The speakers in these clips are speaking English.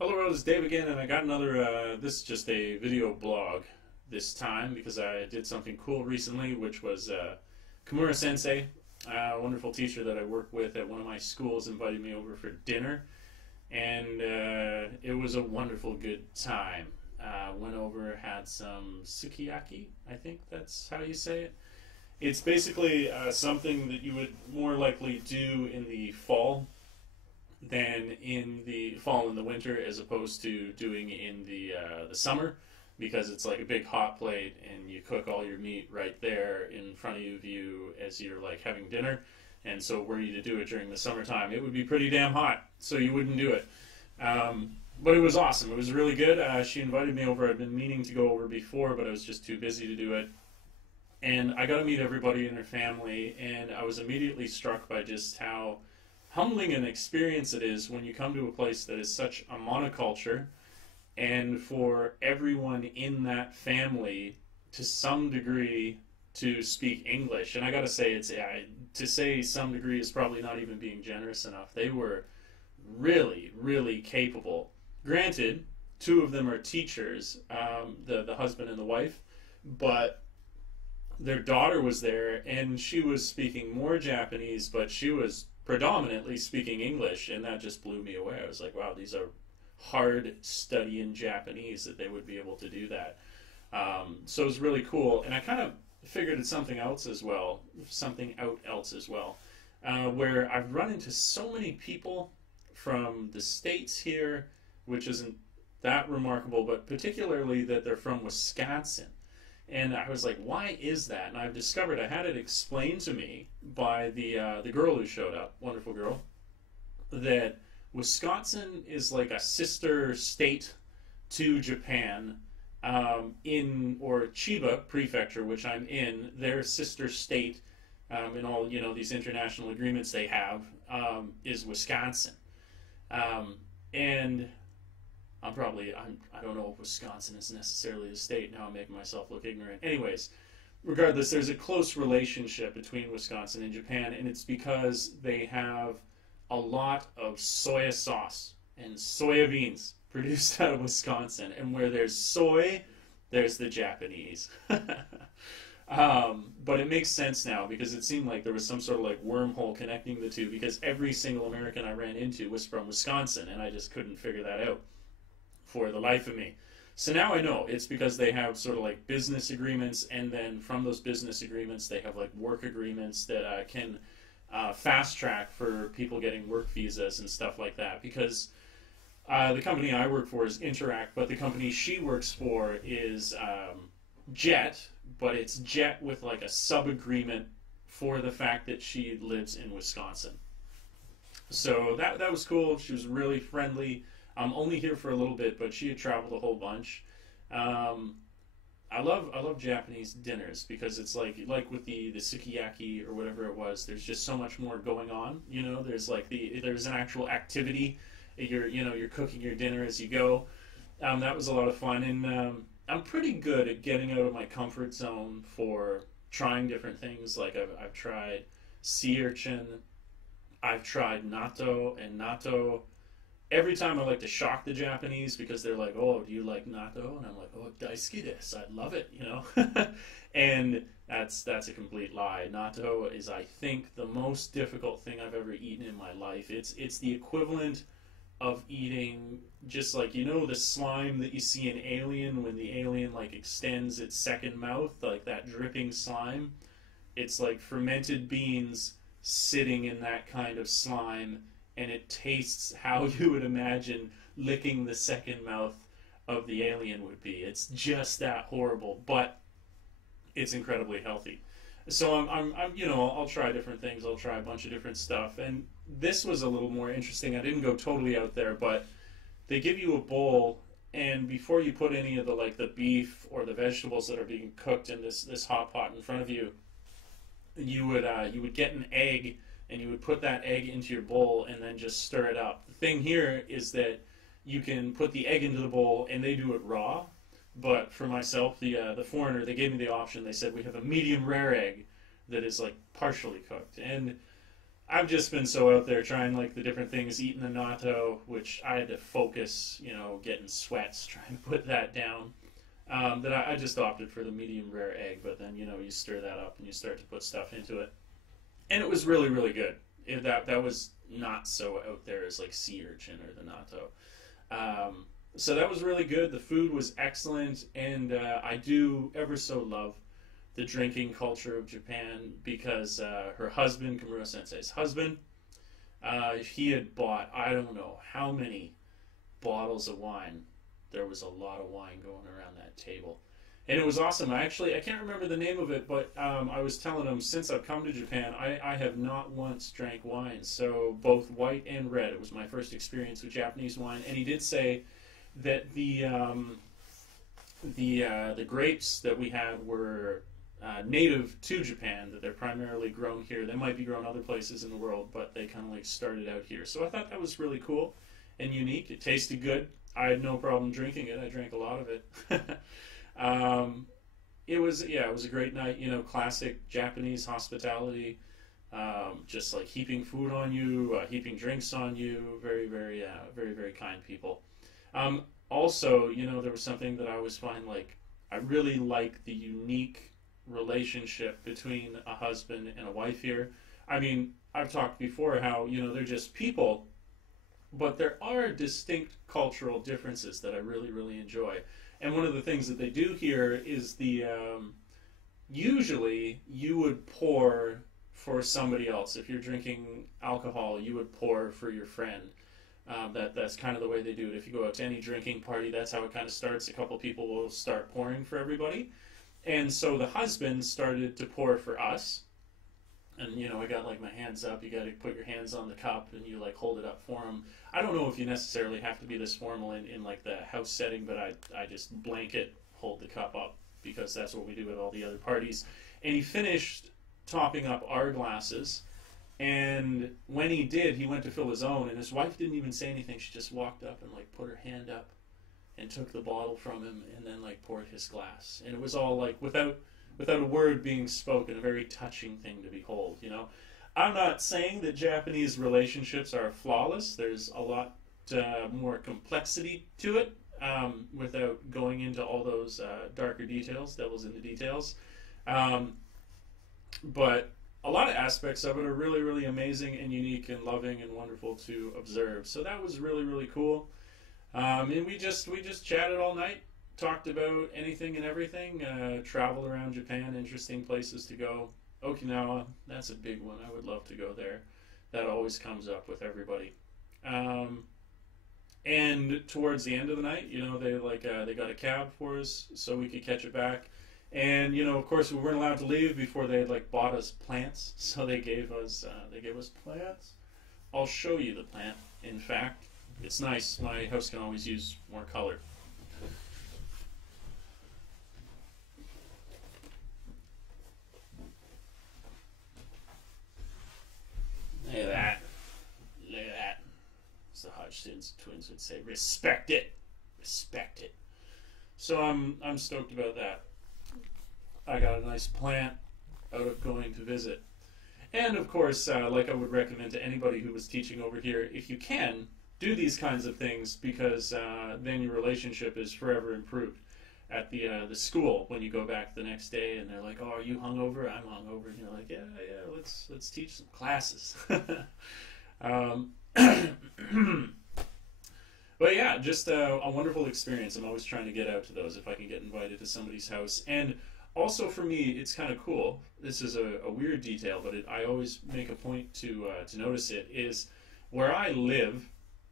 Hello, it's Dave again, and I got another. This is just a video blog this time because I did something cool recently, which was Kimura Sensei, a wonderful teacher that I work with at one of my schools, invited me over for dinner, and it was a wonderful, good time. Went over, had some sukiyaki. I think that's how you say it. It's basically something that you would more likely do in the fall than in the fall and the winter, as opposed to doing in the summer, because it's like a big hot plate and you cook all your meat right there in front of you as you're like having dinner. And so, were you to do it during the summertime, it would be pretty damn hot, so you wouldn't do it. But it was awesome. It was really good. She invited me over. I'd been meaning to go over before, but I was just too busy to do it. And I got to meet everybody in her family, and I was immediately struck by just how humbling an experience it is when you come to a place that is such a monoculture, and for everyone in that family to some degree to speak English. And I gotta say, it's to say some degree is probably not even being generous enough. They were really, really capable. Granted, two of them are teachers, the husband and the wife, but their daughter was there, and she was speaking more Japanese, but she was predominantly speaking English, and that just blew me away. I was like, wow, these are hard studying Japanese that they would be able to do that. So it was really cool, and I kind of figured it's something out else as well, where I've run into so many people from the States here, which isn't that remarkable, but particularly that they're from Wisconsin. And I was like, why is that? And I've discovered, I had it explained to me by the girl who showed up, wonderful girl, that Wisconsin is like a sister state to Japan, or Chiba Prefecture, which I'm in, their sister state, in all, these international agreements they have, is Wisconsin. And I don't know if Wisconsin is necessarily a state. Now I'm making myself look ignorant. Anyways, regardless, there's a close relationship between Wisconsin and Japan, and it's because they have a lot of soya sauce and soya beans produced out of Wisconsin. And where there's soy, there's the Japanese. But it makes sense now, because it seemed like there was some sort of like wormhole connecting the two, because every single American I ran into was from Wisconsin, and I just couldn't figure that out for the life of me. So now I know it's because they have sort of like business agreements, and then from those business agreements they have like work agreements that can fast track for people getting work visas and stuff like that. Because the company I work for is Interact, but the company she works for is Jet, but it's Jet with like a sub agreement for the fact that she lives in Wisconsin. So that was cool. She was really friendly. I'm only here for a little bit, but she had traveled a whole bunch. I love Japanese dinners, because it's like with the sukiyaki or whatever it was. There's just so much more going on. There's like there's an actual activity. You're cooking your dinner as you go. That was a lot of fun, and I'm pretty good at getting out of my comfort zone for trying different things. Like I've tried sea urchin, I've tried natto, and natto. Every time I like to shock the Japanese, because they're like, "Oh, do you like natto?" And I'm like, "Oh, daisuki desu. I love it," And that's a complete lie. Natto is, I think, the most difficult thing I've ever eaten in my life. It's the equivalent of eating, just like, the slime that you see in Alien, when the alien like extends its second mouth, like that dripping slime. It's like fermented beans sitting in that kind of slime, and it tastes how you would imagine licking the second mouth of the alien would be. It's just that horrible, but it's incredibly healthy. So I'll try different things. I'll try a bunch of different stuff, and this was a little more interesting. I didn't go totally out there, but they give you a bowl, and before you put any of the beef or the vegetables that are being cooked in this hot pot in front of you, you would get an egg, and you would put that egg into your bowl and then just stir it up. The thing here is that you can put the egg into the bowl, and they do it raw. But for myself, the foreigner, they gave me the option. They said, we have a medium rare egg that is like partially cooked. And I've just been so out there trying like the different things, eating the natto, which I had to focus, getting sweats, trying to put that down. That I just opted for the medium rare egg, but then you stir that up and you start to put stuff into it, and it was really really good. That was not so out there as like sea urchin or the natto. So that was really good. The food was excellent, and I do ever so love the drinking culture of Japan because her husband, Kimura Sensei's husband, he had bought I don't know how many bottles of wine. There was a lot of wine going around that table, and it was awesome. I can't remember the name of it, but I was telling him since I've come to Japan, I have not once drank wine, so both white and red. It was my first experience with Japanese wine, and he did say that the grapes that we had were native to Japan, that they're primarily grown here. They might be grown other places in the world, but they kind of like started out here. So I thought that was really cool and unique. It tasted good. I had no problem drinking it. I drank a lot of it. It was a great night. Classic Japanese hospitality. Just like heaping food on you, heaping drinks on you. Very, very, very, very kind people. Also, there was something that I always find like I really like the unique relationship between a husband and a wife here. I mean, I've talked before how, they're just people, but there are distinct cultural differences that I really, really enjoy. And one of the things that they do here is usually you would pour for somebody else. If you're drinking alcohol, you would pour for your friend. That's kind of the way they do it. If you go out to any drinking party, that's how it kind of starts. A couple people will start pouring for everybody. And so the husband started to pour for us. And, I got like my hands up. You got to put your hands on the cup and you like hold it up for him. I don't know if you necessarily have to be this formal in like the house setting, but I just blanket hold the cup up because that's what we do at all the other parties. And he finished topping up our glasses. And when he did, he went to fill his own, and his wife didn't even say anything. She just walked up and like put her hand up and took the bottle from him and then like poured his glass. And it was all like without a word being spoken, a very touching thing to behold, I'm not saying that Japanese relationships are flawless. There's a lot more complexity to it without going into all those darker details, devil's in the details. But a lot of aspects of it are really, really amazing and unique and loving and wonderful to observe. So that was really, really cool. And we just chatted all night, talked about anything and everything, travel around Japan, interesting places to go. Okinawa, that's a big one. I would love to go there. That always comes up with everybody. And towards the end of the night, they got a cab for us so we could catch it back. And of course, we weren't allowed to leave before they had like bought us plants. So they gave us plants. I'll show you the plant. In fact, it's nice. My house can always use more color. Look at that. Look at that. As the Hodgson twins would say, respect it. Respect it. So I'm stoked about that. I got a nice plant out of going to visit. And of course, like I would recommend to anybody who was teaching over here, if you can, do these kinds of things because then your relationship is forever improved. At the school, when you go back the next day and they're like, "Oh, are you hungover?" "I'm hungover." And you're like, "Yeah, let's teach some classes." But yeah, just a wonderful experience. I'm always trying to get out to those if I can get invited to somebody's house. And also for me, it's kind of cool. This is a weird detail, but I always make a point to notice it, is where I live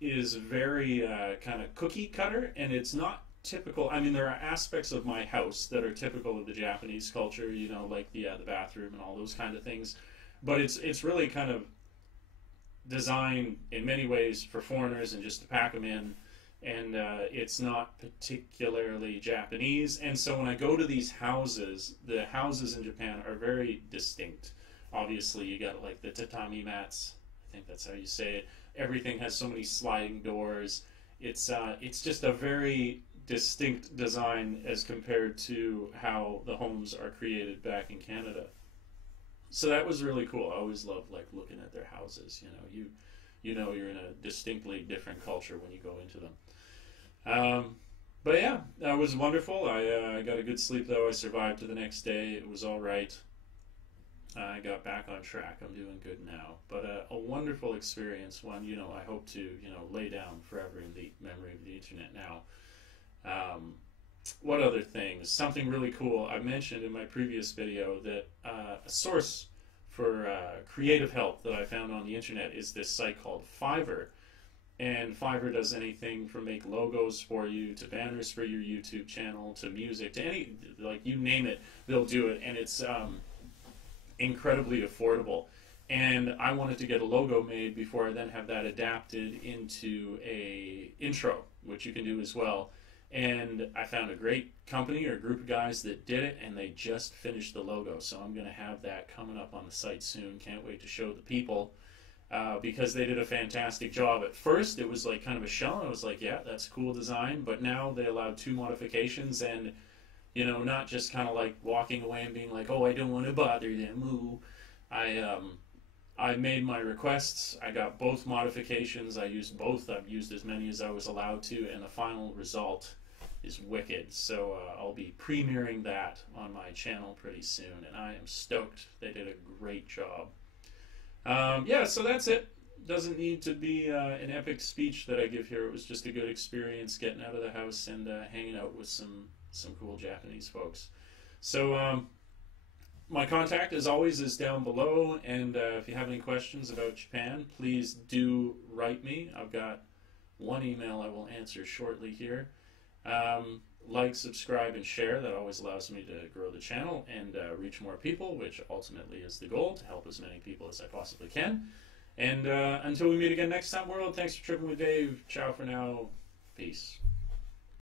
is very kind of cookie cutter, and it's not typical. I mean, there are aspects of my house that are typical of the Japanese culture, like the bathroom and all those kind of things. But it's really kind of designed in many ways for foreigners and just to pack them in. And it's not particularly Japanese. And so when I go to these houses, the houses in Japan are very distinct. Obviously, you got like the tatami mats. I think that's how you say it. Everything has so many sliding doors. It's just a very distinct design as compared to how the homes are created back in Canada. So that was really cool. I always love like looking at their houses. You know you're in a distinctly different culture when you go into them. But yeah, that was wonderful. I got a good sleep though. I survived to the next day. It was all right. I got back on track. I'm doing good now. But a wonderful experience. One, I hope to, lay down forever in the memory of the internet now. What other things? Something really cool. I mentioned in my previous video that a source for creative help that I found on the internet is this site called Fiverr. And Fiverr does anything from make logos for you to banners for your YouTube channel to music to any, like you name it, they'll do it. And it's incredibly affordable. And I wanted to get a logo made before I then have that adapted into a intro, which you can do as well. And I found a great company or a group of guys that did it, and they just finished the logo. So I'm going to have that coming up on the site soon. Can't wait to show the people because they did a fantastic job. At first, it was like kind of a shell. I was like, yeah, that's a cool design. But now they allowed 2 modifications, and not just kind of like walking away and being like, oh, I don't want to bother them. Ooh. I made my requests. I got both modifications. I used both. I've used as many as I was allowed to, and the final result is wicked. So I'll be premiering that on my channel pretty soon, and I am stoked. They did a great job. Yeah, so that's it. Doesn't need to be an epic speech that I give here. It was just a good experience getting out of the house and hanging out with some cool Japanese folks. So my contact, as always, is down below, and if you have any questions about Japan, please do write me. I've got one email I will answer shortly here. Like, subscribe, and share. That always allows me to grow the channel and reach more people, which ultimately is the goal, to help as many people as I possibly can. And until we meet again next time, world, thanks for tripping with Dave. Ciao for now. Peace.